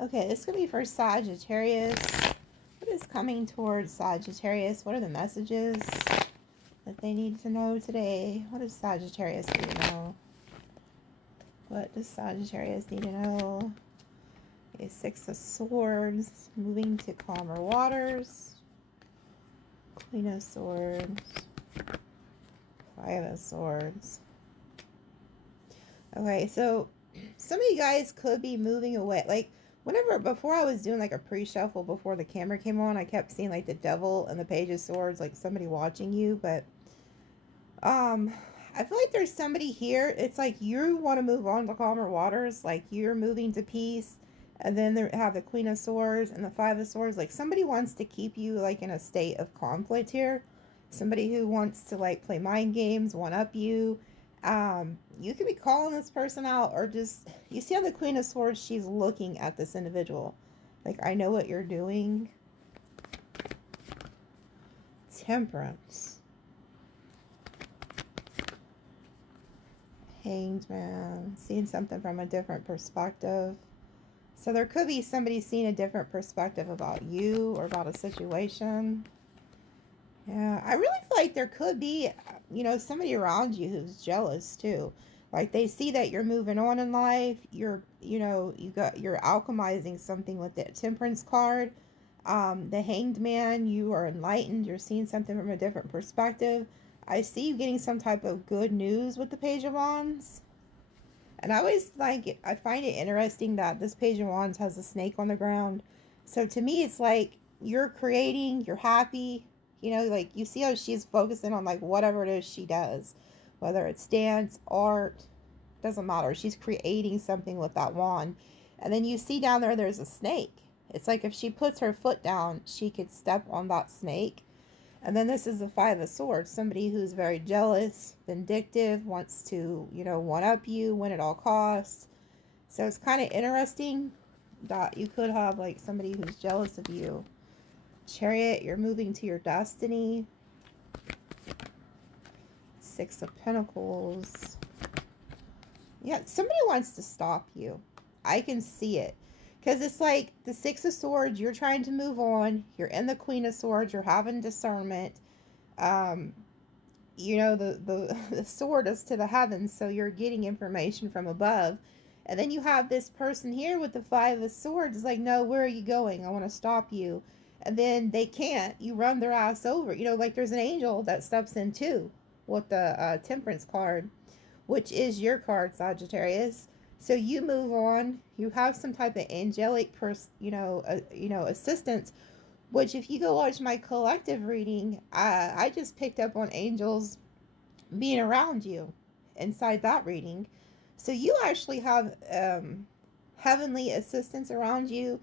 Okay, this could be for Sagittarius. What is coming towards Sagittarius? What are the messages that they need to know today? What does Sagittarius need to know? What does Sagittarius need to know? Okay, Six of Swords. Moving to calmer waters. Queen of Swords. Five of Swords. Okay, so some of you guys could be moving away. Like, before I was doing like a pre-shuffle before the camera came on, I kept seeing like the Devil and the Page of Swords, like somebody watching you. But I feel like there's somebody here. It's like you want to move on to calmer waters. Like you're moving to peace. And then they have the Queen of Swords and the Five of Swords. Like somebody wants to keep you like in a state of conflict here. Somebody who wants to like play mind games, one up you. You could be calling this person out, or just, you see how the Queen of Swords, she's looking at this individual. Like, I know what you're doing. Temperance. Hanged Man. Seeing something from a different perspective. So there could be somebody seeing a different perspective about you or about a situation. Yeah, I really feel like there could be, somebody around you who's jealous too. Like they see that you're moving on in life. You're alchemizing something with the Temperance card. The Hanged Man, you are enlightened. You're seeing something from a different perspective. I see you getting some type of good news with the Page of Wands. And I find it interesting that this Page of Wands has a snake on the ground. So to me, it's like you're creating, you're happy. Like you see how she's focusing on like whatever it is she does, whether it's dance, art, doesn't matter. She's creating something with that wand. And then you see down there's a snake. It's like if she puts her foot down, she could step on that snake. And then this is the Five of Swords, somebody who's very jealous, vindictive, wants to, one up you, win at all costs. So it's kind of interesting that you could have like somebody who's jealous of you. Chariot, you're moving to your destiny. Six of Pentacles. Yeah, somebody wants to stop you. I can see it. Because it's like the Six of Swords, you're trying to move on. You're in the Queen of Swords. You're having discernment. The sword is to the heavens, so you're getting information from above. And then you have this person here with the Five of Swords. It's like, no, where are you going? I want to stop you. And then they can't. You run their ass over. Like there's an angel that steps in too with the Temperance card, which is your card, Sagittarius. So you move on. You have some type of angelic, assistance. Which, if you go watch my collective reading, I just picked up on angels being around you inside that reading. So you actually have heavenly assistance around you.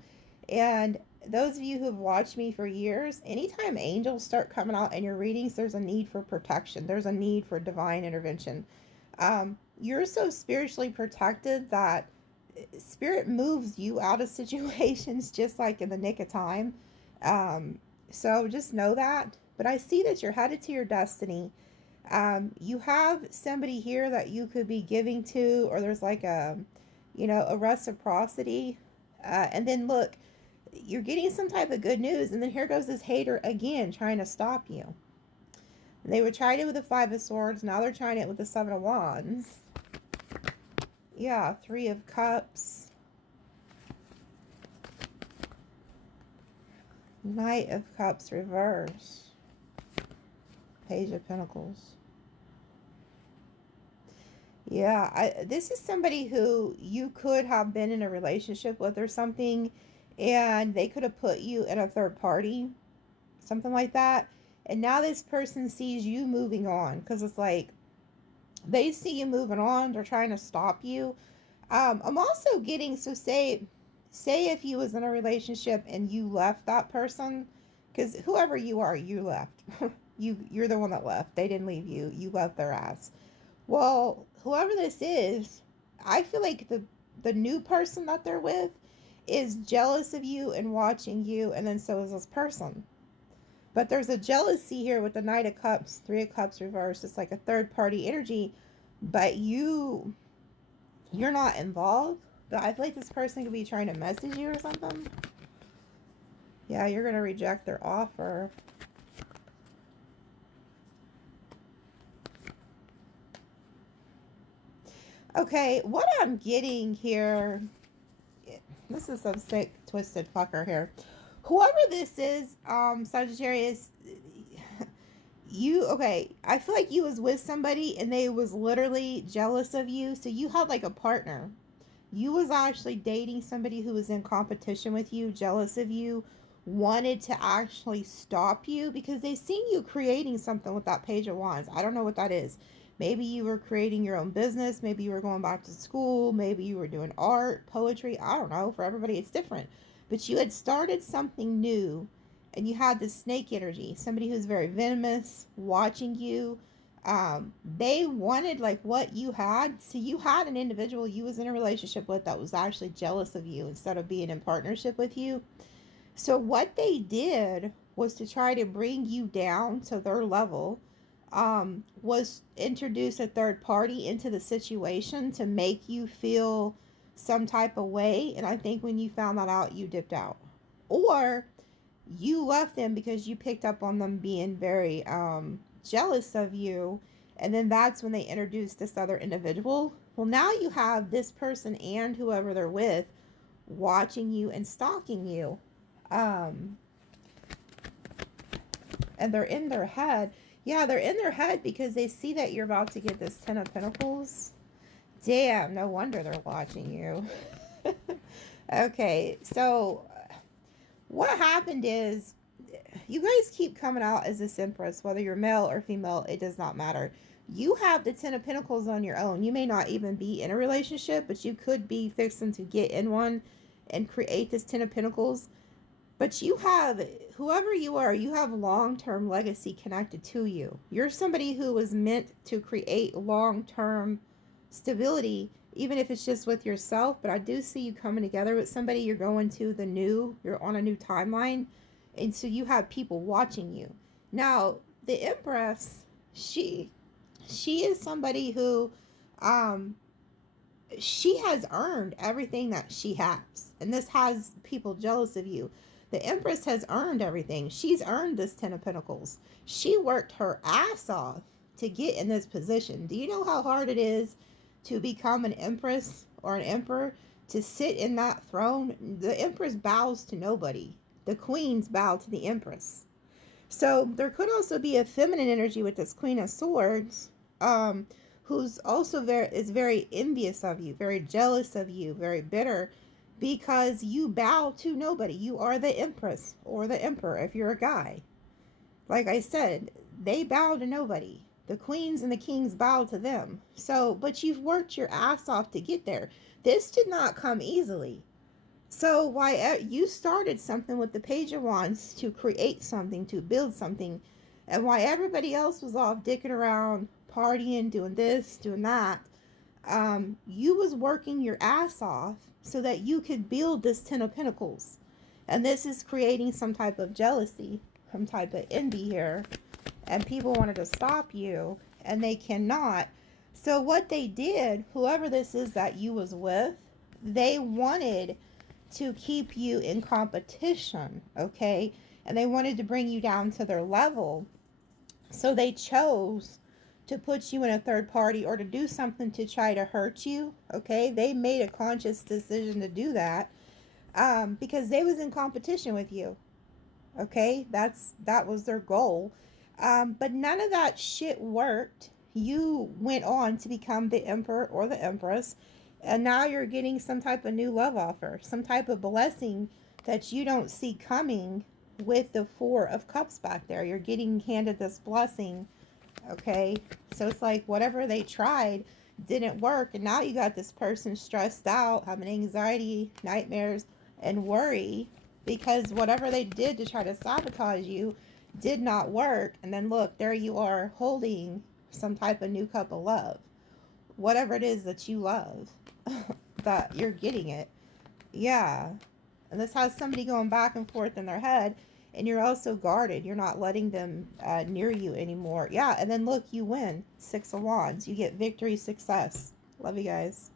And those of you who have watched me for years, anytime angels start coming out in your readings, there's a need for protection. There's a need for divine intervention. You're so spiritually protected that spirit moves you out of situations just like in the nick of time. So just know that. But I see that you're headed to your destiny. You have somebody here that you could be giving to, or there's like a reciprocity. And then look, you're getting some type of good news. And then here goes this hater again trying to stop you. They were trying it with the Five of Swords. Now they're trying it with the Seven of Wands. Yeah, Three of Cups. Knight of Cups reverse. Page of Pentacles. Yeah, this is somebody who you could have been in a relationship with or something, and they could have put you in a third party, something like that. And now this person sees you moving on, because it's like they see you moving on. They're trying to stop you. I'm also getting, so say if you was in a relationship and you left that person, because whoever you are, you left. You're the one that left. They didn't leave you. You left their ass. Well, whoever this is, I feel like the new person that they're with is jealous of you and watching you, and then so is this person. But there's a jealousy here with the Knight of Cups, Three of Cups reversed. It's like a third party energy, but you're not involved. But I feel like this person could be trying to message you or something. Yeah, you're going to reject their offer. Okay, what I'm getting here, this is some sick, twisted fucker here. Whoever this is, Sagittarius, I feel like you was with somebody and they was literally jealous of you. So you had like a partner. You was actually dating somebody who was in competition with you, jealous of you, wanted to actually stop you because they seen you creating something with that Page of Wands. I don't know what that is. Maybe you were creating your own business. Maybe you were going back to school. Maybe you were doing art, poetry. I don't know. For everybody, it's different. But you had started something new and you had this snake energy. Somebody who's very venomous, watching you. They wanted like what you had. So you had an individual you was in a relationship with that was actually jealous of you instead of being in partnership with you. So what they did was to try to bring you down to their level. Was introduce a third party into the situation to make you feel some type of way. And I think when you found that out, you dipped out. Or you left them because you picked up on them being very jealous of you. And then that's when they introduced this other individual. Well, now you have this person and whoever they're with watching you and stalking you. And they're in their head. Yeah, they're in their head because they see that you're about to get this Ten of Pentacles. Damn, no wonder they're watching you. Okay, so what happened is you guys keep coming out as this Empress, whether you're male or female, it does not matter. You have the Ten of Pentacles on your own. You may not even be in a relationship, but you could be fixing to get in one and create this Ten of Pentacles. But you have, whoever you are, you have long-term legacy connected to you. You're somebody who was meant to create long-term stability, even if it's just with yourself. But I do see you coming together with somebody. You're going to the new, you're on a new timeline. And so you have people watching you. Now, the Empress, she is somebody who, she has earned everything that she has. And this has people jealous of you. The Empress has earned everything. She's earned this Ten of Pentacles. She worked her ass off to get in this position. Do you know how hard it is to become an Empress or an Emperor? To sit in that throne? The Empress bows to nobody. The Queens bow to the Empress. So there could also be a feminine energy with this Queen of Swords, who's also very envious of you, very jealous of you, very bitter, because you bow to nobody. You are the Empress or the Emperor if you're a guy. Like I said, they bow to nobody. The queens and the kings bow to them. So, but you've worked your ass off to get there. This did not come easily. So why you started something with the Page of Wands to create something, to build something, and why everybody else was off dicking around, partying, doing this, doing that, you was working your ass off so that you could build this Ten of Pentacles. And this is creating some type of jealousy, some type of envy here. And people wanted to stop you, and they cannot. So what they did, whoever this is that you was with, they wanted to keep you in competition, okay? And they wanted to bring you down to their level. So they chose to put you in a third party or to do something to try to hurt you, okay? They made a conscious decision to do that because they was in competition with you, okay? That was their goal. But none of that shit worked. You went on to become the Emperor or the Empress, and now you're getting some type of new love offer, some type of blessing that you don't see coming with the Four of Cups back there. You're getting handed this blessing. Okay, so it's like whatever they tried didn't work, and now you got this person stressed out, having anxiety, nightmares, and worry because whatever they did to try to sabotage you did not work. And then look, there you are holding some type of new cup of love, whatever it is that you love, that you're getting it. Yeah, and this has somebody going back and forth in their head. And you're also guarded. You're not letting them near you anymore. Yeah, and then look, you win. Six of Wands. You get victory, success. Love you guys.